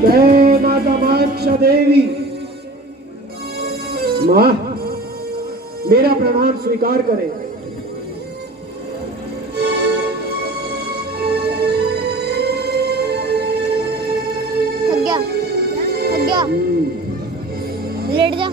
जय माता कामाक्षा देवी। मां, मेरा प्रणाम स्वीकार करें। थक गया, थक गया, लेट जा।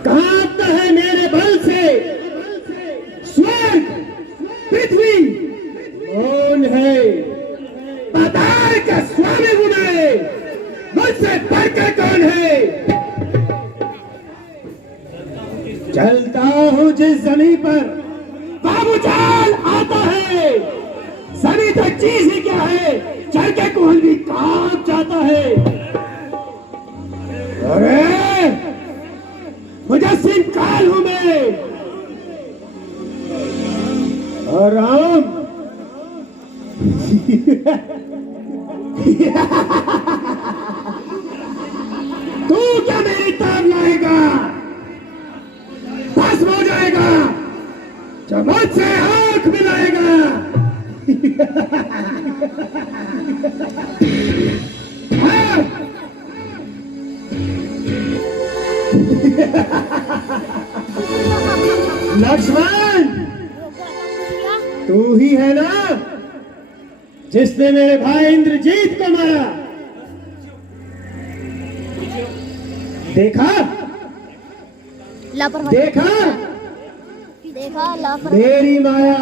कांपता है मेरे बल से स्वर्ग पृथ्वी, कौन है पाताल का स्वामी हूं मैं, मुझसे बढ़कर कौन है। चलता हूं जिस जमीन पर बाबूजान आता है, जमीन तक चीज ही क्या है, चल के कौन भी कांप जाता है। अरे मुजस्सिम काल हूं मैं, और राम तू क्या मेरी ताब लाएगा, भस्म हो जाएगा जब मुझसे आंख मिलाएगा। हाँ। लक्ष्मण, तू ही है ना जिसने मेरे भाई इंद्रजीत को मारा। देखा लापरवाही, देखा देखा लापरवाही, मेरी माया,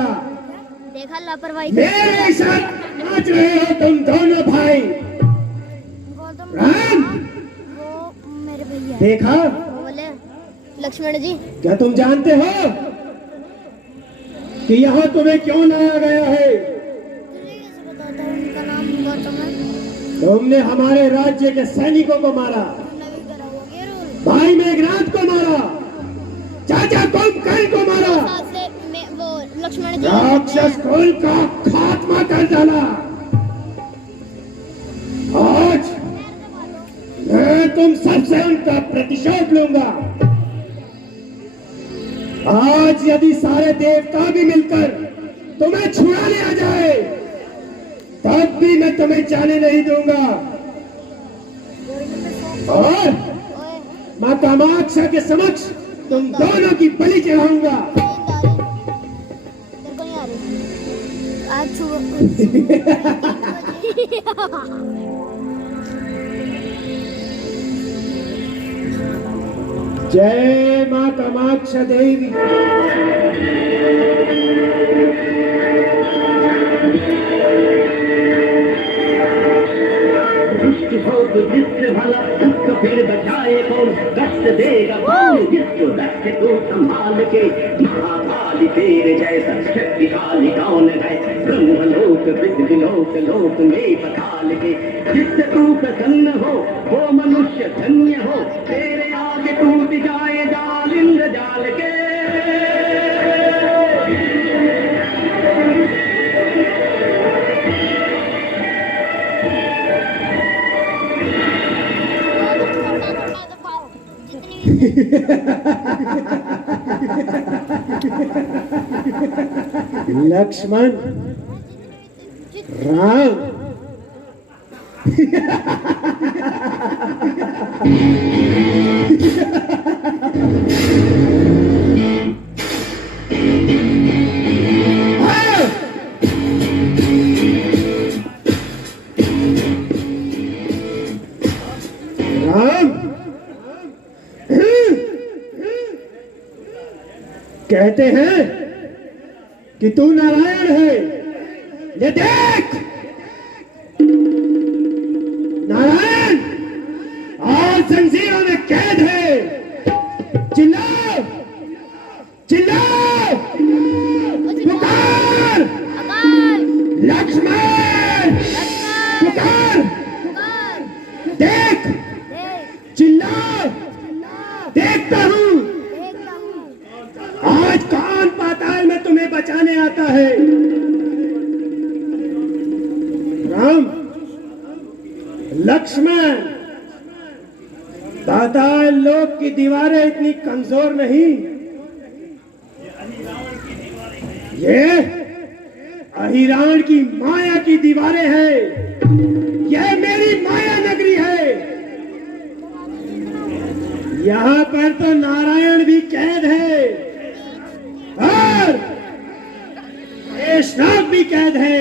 देखा लापरवाही। मेरे साथ नाच रहे हो तुम दोनों भाई। गौतम, राम, वो मेरे भैया देखा, वो बोले लक्ष्मण जी, क्या तुम जानते हो कि यहाँ तुम्हें क्यों लाया गया है। तुझे कैसे पता था उनका नाम गौतम है? तुमने हमारे राज्य के सैनिकों को मारा, तुमने भी करा होगा ये रोल। भाई मेघनाथ को मारा, चाचा कुंभकर्ण को मारा, साथ से वो लक्ष्मण जी राक्षस कुल का खात्मा कर डाला। आज मैं तुम सबसे उनका प्रतिशोध लूंगा। आज यदि सारे देवता भी मिलकर तुम्हें छुड़ाने आ जाए तब भी मैं तुम्हें जाने नहीं दूंगा, और ओए, मां कामाक्षा के समक्ष तुम दोनों की बलि चढ़ाऊंगा। तेरे को नहीं आ रही आज जय मां कामाक्षा देवी। जिससे भला उसको फिर बचाए कौन, कष्ट देगा कौन जिसको रखे तो संभाल के। महाकाली तेरे जैसा शक्तिशाली कौन है, ब्रह्मलोक विद्युलोक लोक में पखाल के। जिससे तू प्रसन्न हो वो मनुष्य धन्य हो, तेरे आगे टूट जाए जाल इंद्र जाल के। लक्ष्मण, राम, राम, कहते हैं कि तू नारायण है। ये देख नारायण आज जंजीरों में कैद है। चिल्लाओ चिल्लाओ, पुकार लक्ष्मण, पुकार। देख चिल्लाओ, देख आज कौन पाताल में तुम्हें बचाने आता है? राम, लक्ष्मण, पाताल लोक की दीवारें इतनी कमजोर नहीं। ये अहिरावण की माया की दीवारें हैं। यह मेरी माया नगरी है। यहाँ पर तो नारायण भी कैद है और शेषनाग भी कैद है।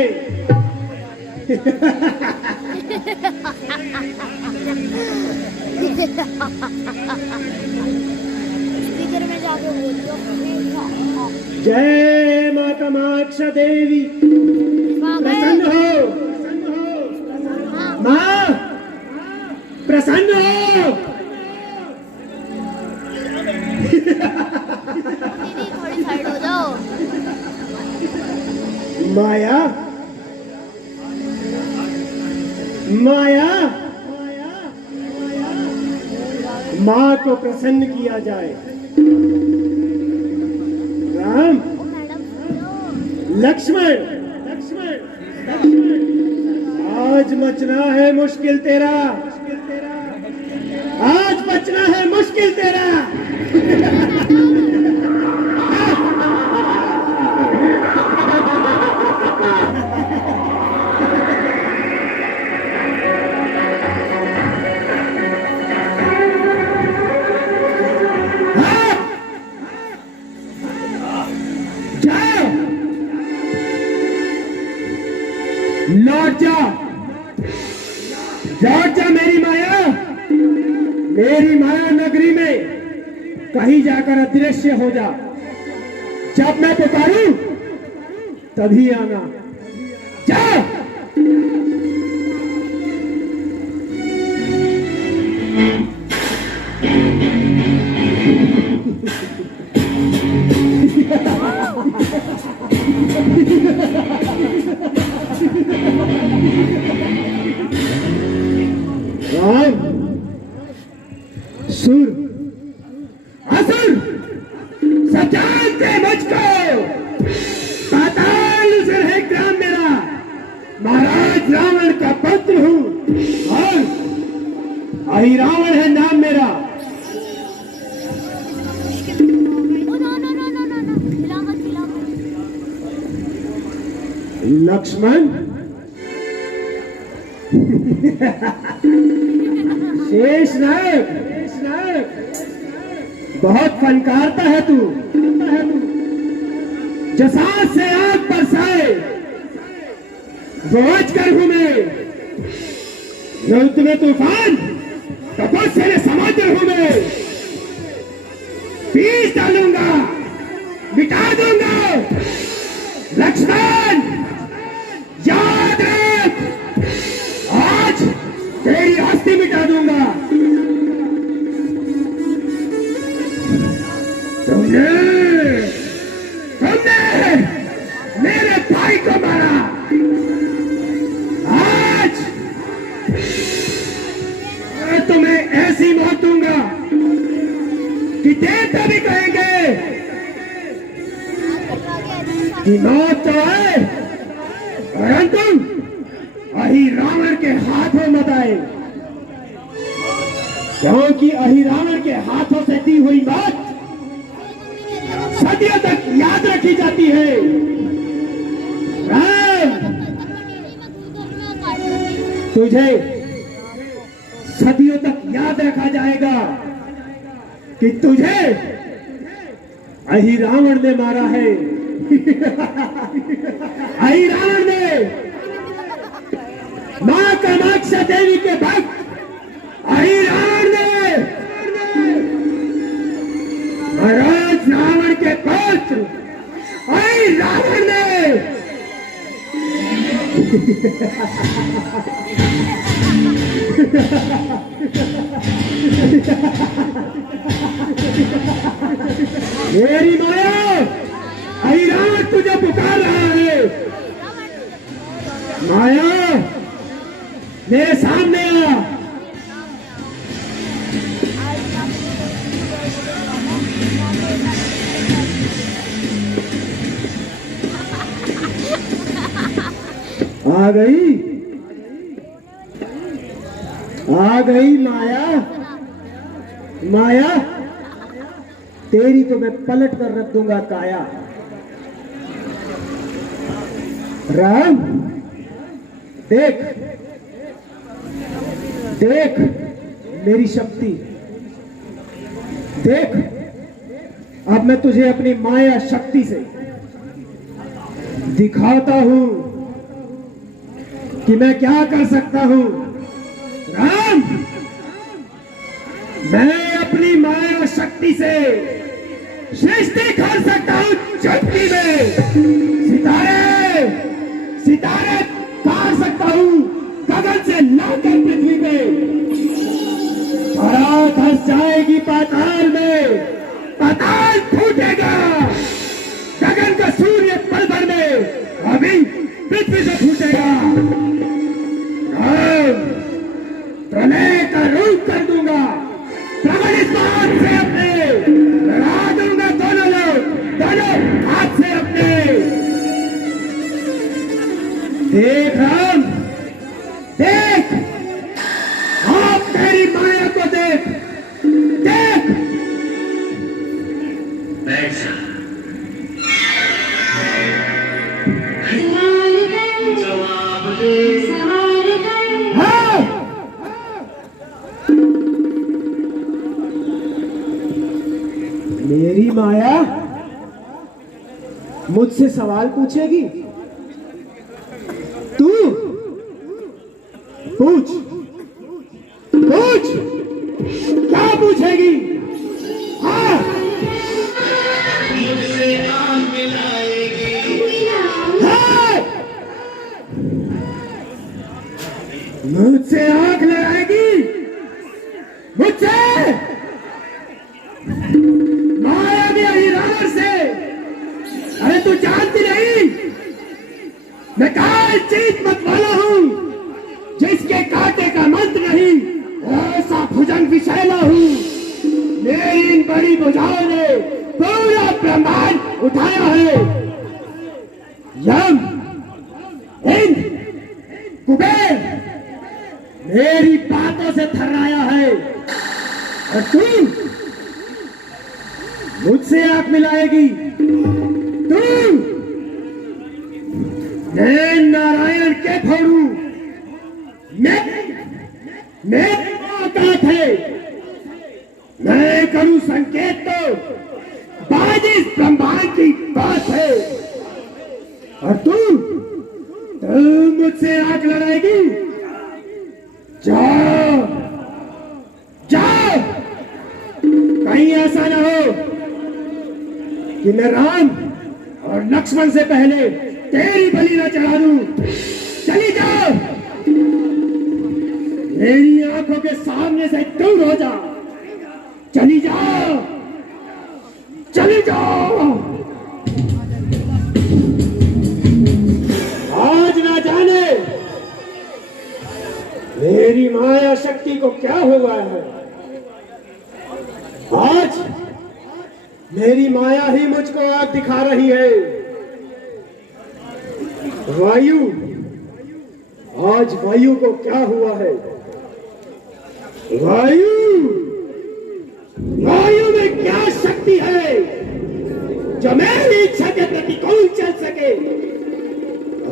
स्पीकर में जाके बोल दो। जय माँ कामाक्षा देवी, प्रसन्न हो माँ, प्रसन्न हो। दीदी थोड़ी साइड हो जाओ। माया, माया, माँ को प्रसन्न किया जाए। राम, लक्ष्मण, आज मचना है मुश्किल तेरा, आज बचना है मुश्किल तेरा। लौट जा, लौट जा मेरी माया, मेरी माया नगरी में कहीं जाकर अदृश्य हो जा। जब मैं पुकारूं तभी आना। जा। राम, सुर, असुर, सजाते मुझको। पाताल सुर है ग्राम मेरा, महाराज रावण का पुत्र हूँ और अहिरावण है नाम मेरा। लक्ष्मण, शेषनाग, बहुत फनकारता है तू। जसास से आग बरसाए रोज कर हूं मैं, युद्ध में तूफान तपस्या में समुद्र हूं मैं। पीस डालूंगा, मिटा दूंगा। लक्ष्मण, याद रख, आज तेरी अस्थि मिटा दूंगा। तुमने मेरे भाई को मारा, आज मैं तुम्हें ऐसी मौत दूंगा कि देवता भी कहेंगे कि मौत तो है परंतु अहिरावण के हाथों मत आए, क्योंकि अहिरावण के हाथों से दी हुई मौत सदियों तक याद रखी जाती है। राम, तुझे सदियों तक याद रखा जाएगा कि तुझे अहिरावण ने मारा है। अहिरावण ने मां कामाक्षा देवी के भक्त अहिरावण ने महाराज रावण के पुत्र अहिरावण ने मेरी माया, अहिरावण तुझे पुकार रहा है। माया, मेरे सामने आ। आ गई, आ गई माया। माया, तेरी तो मैं पलट कर रख दूंगा काया। राम, देख देख मेरी शक्ति, देख अब मैं तुझे अपनी माया शक्ति से दिखाता हूं कि मैं क्या कर सकता हूं। राम, मैं अपनी माया शक्ति से सृष्टि कर सकता हूं चुटकी में। सितारे सितारे काट सकता हूं गगन से लाकर पृथ्वी पे। धरा धस जाएगी पाताल में, पाताल फूटेगा। गगन का सूर्य पल भर में अभी पृथ्वी से फूटेगा। प्रलय का रूप कर दूंगा, प्रबल इस बात से अपने लड़ा दूंगा दोनों लोग, दोनों हाथ से अपने। देख राम, देख, आप तेरी माया को देख, देख। जवाब दे, हाँ, मेरी माया मुझसे सवाल पूछेगी। तू पूछ, पूछ, क्या पूछेगी? हाँ, मुझसे आंख मिलाएगी, हाँ, मुझसे आंख लड़ाएगी, मुझसे माया भी आई रावण से। अरे तू जानती नहीं, मैं काल चीत मत वाला हूं, जिसके कांटे का मंत्र नहीं, ऐसा भुजंग विषैला हूं। मेरी इन बड़ी भुजाओं ने पूरा ब्रह्मांड उठाया है। यम, इंद्र, कुबेर मेरी बातों से थर्राया है, और तू मुझसे आंख मिलाएगी। तू, मैं नारायण के फोड़ू, मैं औकात है, मैं करूं संकेत तो बाजी इस ब्रह्मांड की बात है। और तू मुझसे आंख लड़ाएगी। जाओ, जाओ, कहीं ऐसा ना हो कि मैं राम और लक्ष्मण से पहले तेरी बलि न चढ़ा दूं। चली जाओ, मेरी आंखों के सामने से दूर हो जा। चली जाओ, चली जाओ। आज ना जाने मेरी माया शक्ति को क्या हुआ है। आज मेरी माया ही मुझको आग दिखा रही है। वायु, आज वायु को क्या हुआ है। वायु, वायु में क्या शक्ति है जो मेरी इच्छा के प्रतिकूल चल सके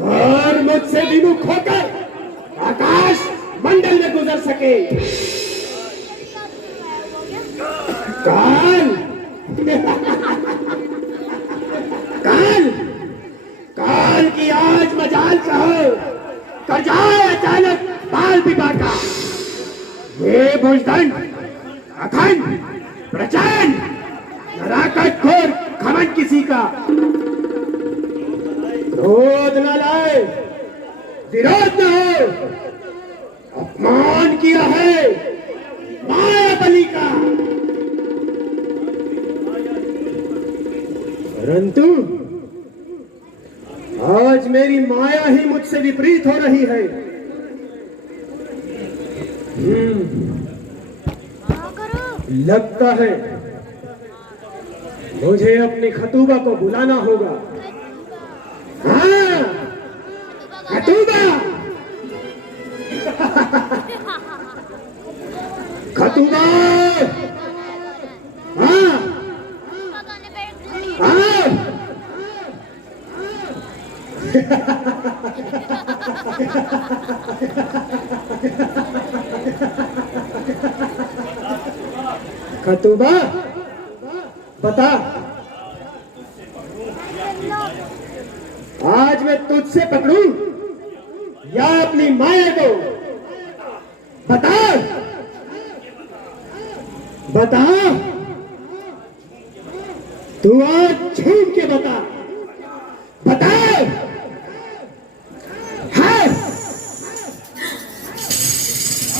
और मुझसे विमुख होकर आकाश मंडल में गुजर सके। काल, काल, काल की आज मजाल चाहो कर जाए अचानक बाल बिबाका। ये भुजदंड अखंड प्रचंड नराकट खोर घमंड किसी का क्रोध न लाए, विरोध न हो। अपमान किया है माया बलि का, परंतु आज मेरी माया ही मुझसे विपरीत हो रही है। लगता है मुझे अपनी खतूबा को बुलाना होगा। हाँ, खतूबा खतूबा हाँ हाँ खतूबा बता, आज मैं तुझसे पकड़ूं या अपनी माया को? बता बता, तू आज झूम के बता, बता। हाँ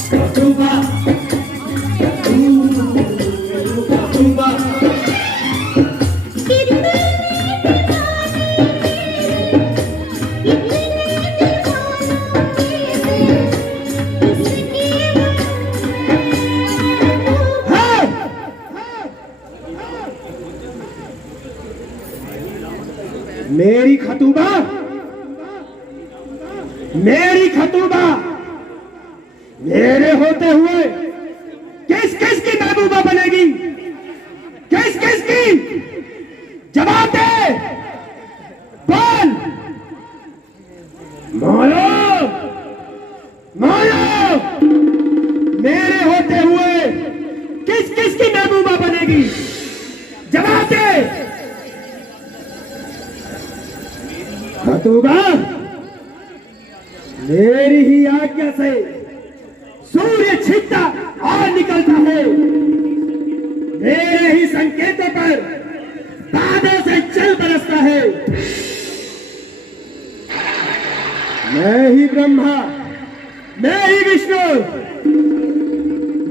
खतूबा खतूबा मेरी खतूबा, मेरी खतूबा मेरे होते हुए किस किस की महबूबा बनेगी? किस किस की? जवाब दे, बोल। मोलो मोलो, मेरे होते हुए किस किस की महबूबा बनेगी? जवाब दे। खतूबा, मेरी ही आज्ञा से सूर्य छिपता और निकलता है, मेरे ही संकेतों पर बादल से जल बरसता है। मैं ही ब्रह्मा, मैं ही विष्णु,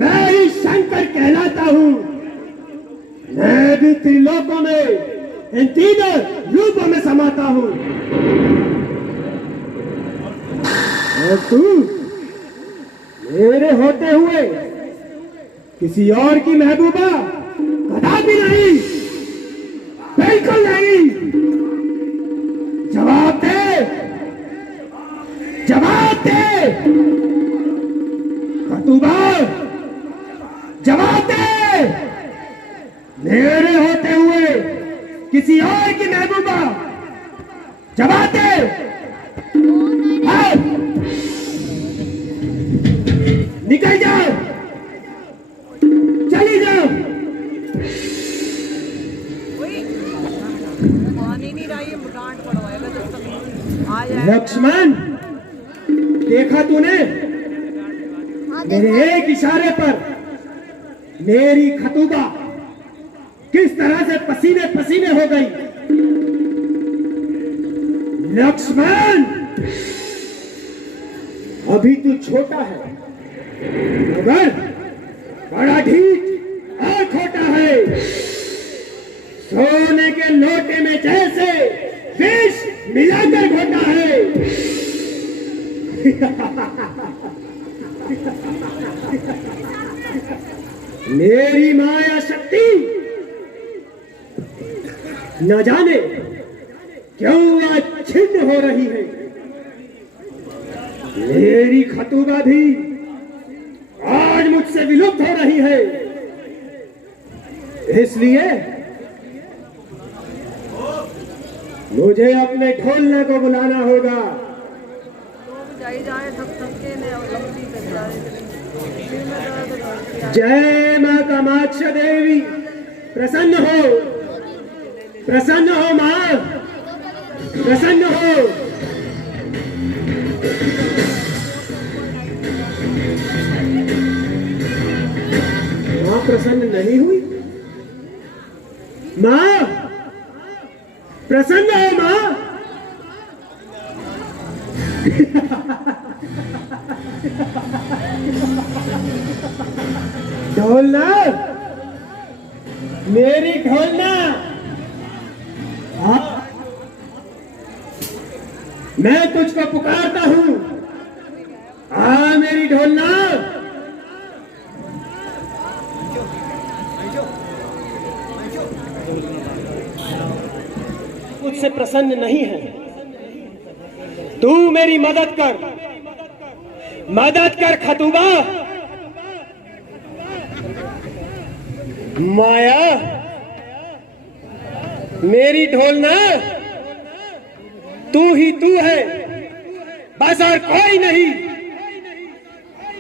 मैं ही शंकर कहलाता हूं। मैं भी त्रिलोकों में इन तीनों रूपों में समाता हूं। और तू मेरे होते हुए किसी और की महबूबा कदापि नहीं, बिल्कुल नहीं। जवाब दे, जवाब दे खतूबा, जवाब दे। मेरे होते हुए किसी और की महबूबा, जवाब दे। हाँ। निकल जाओ, चली जाओ। लक्ष्मण, देखा तूने? मेरे एक इशारे पर मेरी खतूबा किस तरह से पसीने पसीने हो गई। लक्ष्मण, अभी तू छोटा है मगर बड़ा ढीठ और खोटा है। सोने के लोटे में जैसे विष मिलाकर घोटा है। मेरी माया शक्ति न जाने क्यों आज छिन्न हो रही है। मेरी खतूबा भी आज मुझसे विलुप्त हो रही है। इसलिए मुझे अपने ढोलने को बुलाना होगा। जय मां कामाक्षा देवी, प्रसन्न हो, प्रसन्न हो मां, प्रसन्न हो। मां प्रसन्न नहीं हुई? मां प्रसन्न हो मां? ढोलना, मेरी ढोलना, हाँ, मैं तुझको पुकारता हूं। हाँ मेरी ढोलना। मुझसे प्रसन्न नहीं है तू मेरी मदद कर खतूबा। माया मेरी ढोलना तू ही तू है, बस और कोई नहीं।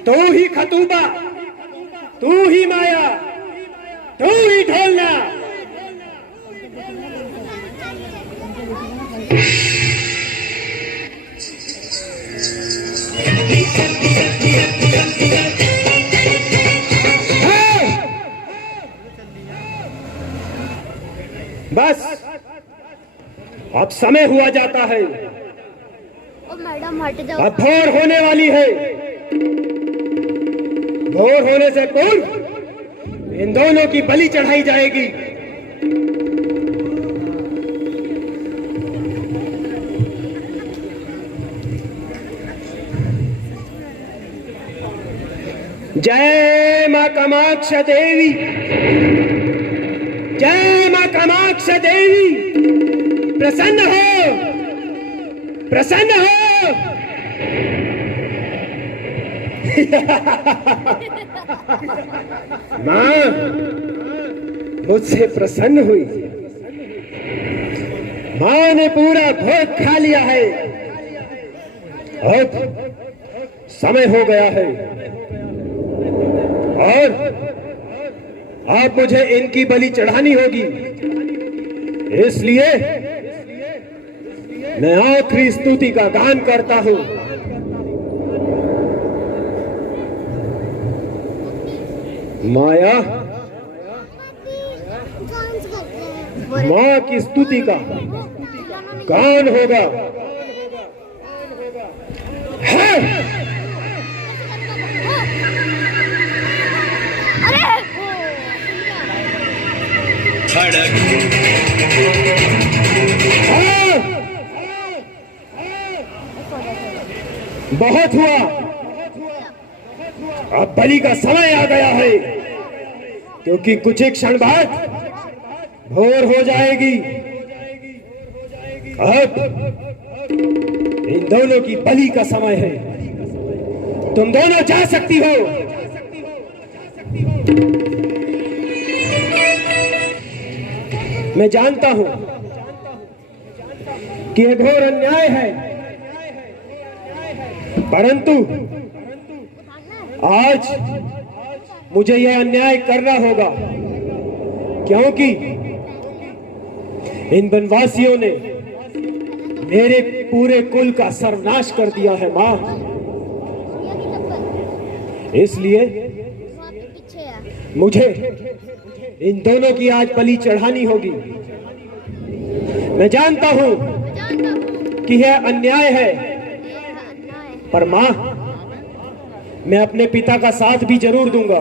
तू ही खतूबा, तू ही माया, तू ही ढोलना। बस अब समय हुआ जाता है, ओ मैडम हट जाओ। अब भोर होने वाली है। भोर होने से पूर्व इन दोनों की बलि चढ़ाई जाएगी। जय मां कामाक्ष देवी, जय मां कामाक्ष देवी। प्रसन्न हो, प्रसन्न हो। मां मुझसे प्रसन्न हुई। मां ने पूरा भोग खा लिया है। अब समय हो गया है और अब मुझे इनकी बलि चढ़ानी होगी। इसलिए मैं आखिरी स्तुति का गान करता हूं। माया, डांस करते हैं। मां की स्तुति का गान होगा। है अरे बहुत हुआ, अब बलि का समय आ गया है, क्योंकि कुछ ही क्षण बाद भोर हो जाएगी। अब इन दोनों की बलि का समय है। तुम दोनों जा सकती हो। मैं जानता हूं कि यह घोर अन्याय है, परंतु आज मुझे यह अन्याय करना होगा, क्योंकि इन वनवासियों ने मेरे पूरे कुल का सर्वनाश कर दिया है मां। इसलिए पीछे है। मुझे इन दोनों की आज बलि चढ़ानी होगी। मैं जानता हूं कि यह अन्याय है, पर मां मैं अपने पिता का साथ भी जरूर दूंगा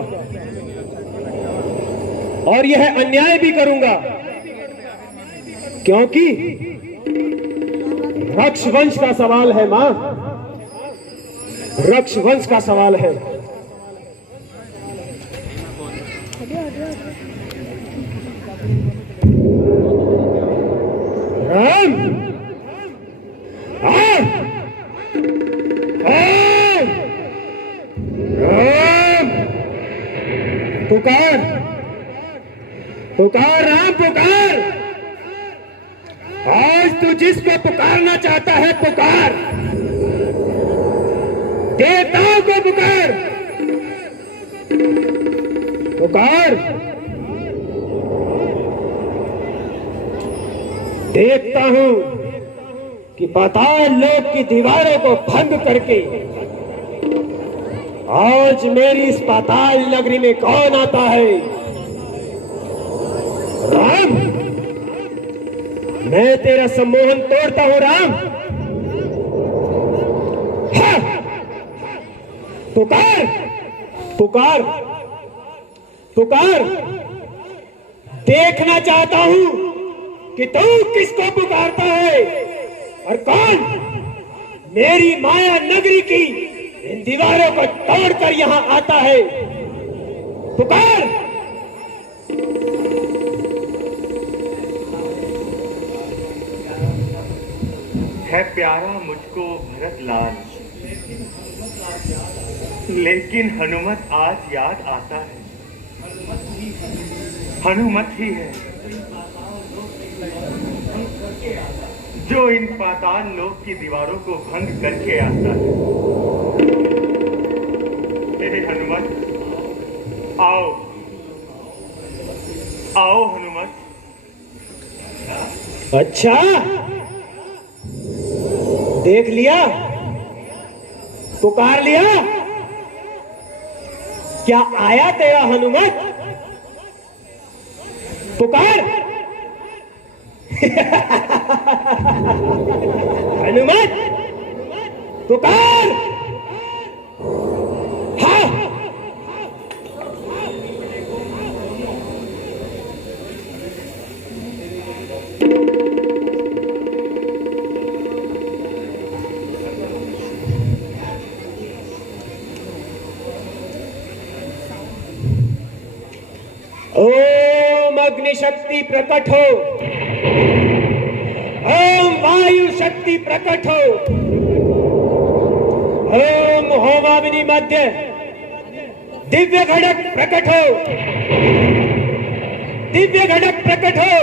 और यह अन्याय भी करूंगा, क्योंकि रक्ष वंश का सवाल है मां, रक्ष वंश का सवाल है। राम राम पुकार पुकार राम पुकार। आज तू जिसको पुकारना चाहता है पुकार, देवताओं को पुकार पुकार। देखता हूं कि पाताल लोक की दीवारों को भंग करके आज मेरी इस पाताल नगरी में कौन आता है। राम, मैं तेरा सम्मोहन तोड़ता हूं राम। हाँ, पुकार पुकार पुकार। देखना चाहता हूं कि तू किसको पुकारता है और कौन मेरी माया नगरी की इन दीवारों को तोड़कर यहां आता है। पुकार। है प्यारा मुझको भरत लाल, लेकिन हनुमत आज याद आता है। हनुमत ही है जो इन पाताल लोक की दीवारों को भंग करके आता है। हे हनुमत, आओ आओ हनुमत। अच्छा, देख लिया, पुकार लिया, क्या आया तेरा हनुमत? पुकार। हनुमत पुकार। हाँ, ओम अग्नि शक्ति प्रकट हो, ओम वायु शक्ति प्रकट हो, ओम होमाग्नि मध्य दिव्य घटक प्रकट हो, दिव्य घटक प्रकट हो।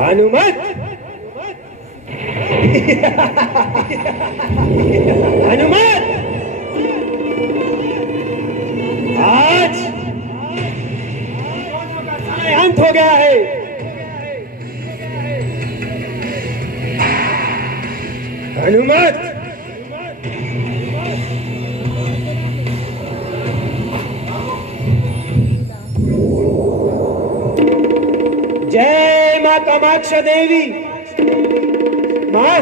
हनुमत, हनुमत, आज अंत हो गया है। हनुमत, जय मां कामाक्षा देवी। मां,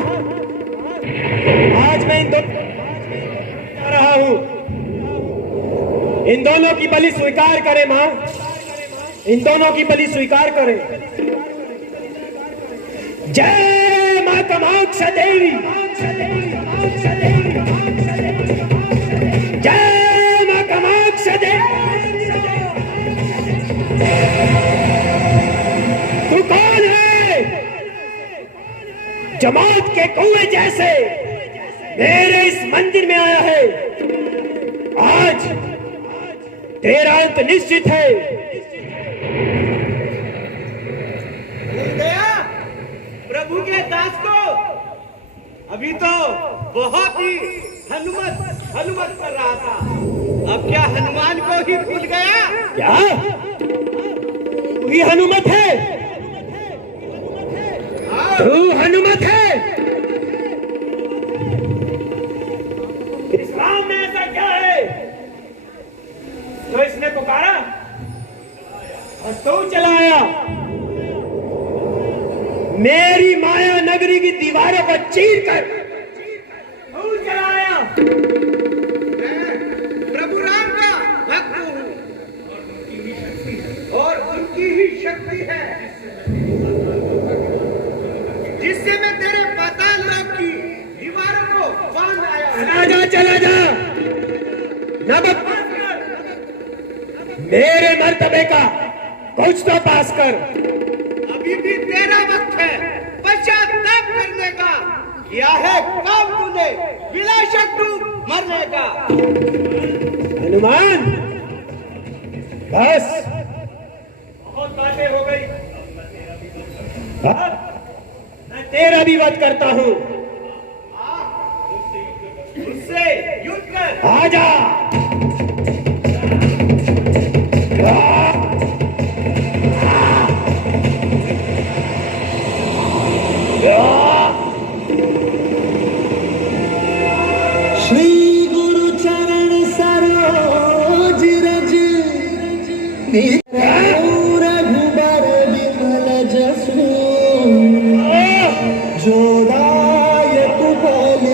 आज मैं इन दोनों जा रहा हूं, इन दोनों की बलि स्वीकार करें। मां, इन दोनों की बलि स्वीकार करें। जय मां कामाक्षा देवी, जय मां कामाक्षा देवी। तू कौन है? जमात के कुएं जैसे मेरे इस मंदिर में आया है। आज तेरा अंत निश्चित है। गया प्रभु के दास को अभी तो बहुत ही हनुमत हनुमत कर रहा था, अब क्या हनुमान को ही भूल गया? क्या तू ही हनुमत है? तू हनुमत है? इस गांव में ऐसा क्या है तो इसने पुकारा और तू चला आया? मेरी माया नगरी की दीवारों को चीर कर तू चला आया। प्रभु राम का भक्त हूँ और उनकी ही शक्ति है जिससे मैं तेरे पाताल लोक की दीवारों को बांध आया। चला जा न बकवास कर। मेरे मर्तबे का कुछ तो पास कर। अभी भी तेरा वक्त है पश्चाताप करने का। किया है काम तूने विनाशक रूप मरने का। हनुमान, बस बहुत बातें हो गई। हाँ? मैं तेरा भी वध करता हूं। उससे युद्ध कर। आजा। श्री गुरु चरण सरोज रज रघुबर विमल जसु जोदायक बल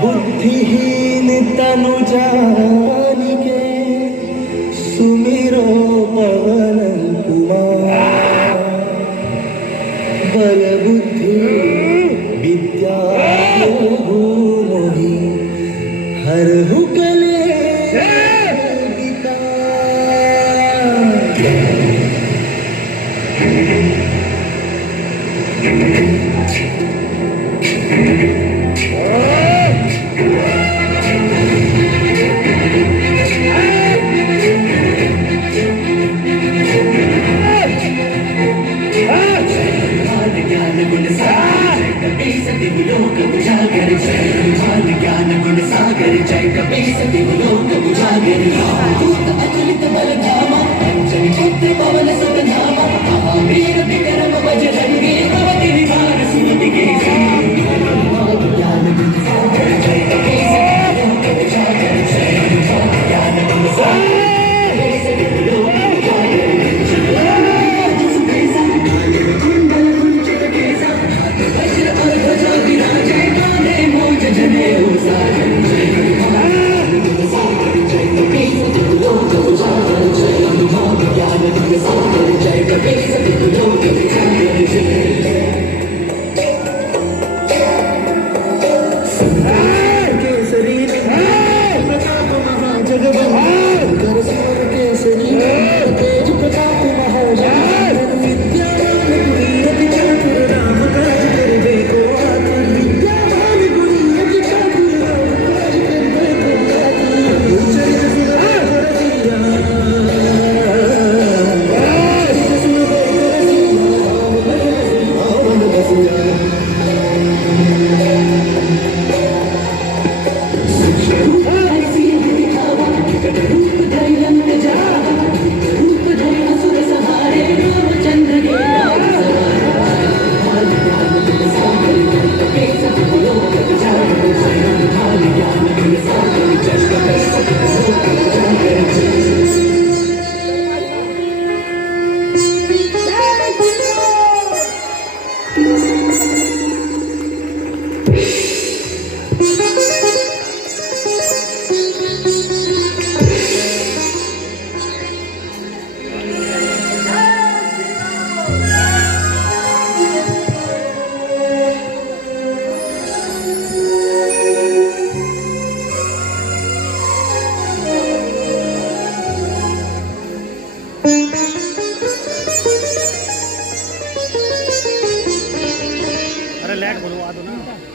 बुद्धिहीन तनु जानिके सुमिरो पवन कुमार बल बुद्धि विद्या मोहि हुकले अरे लैट बोलो आ दो ना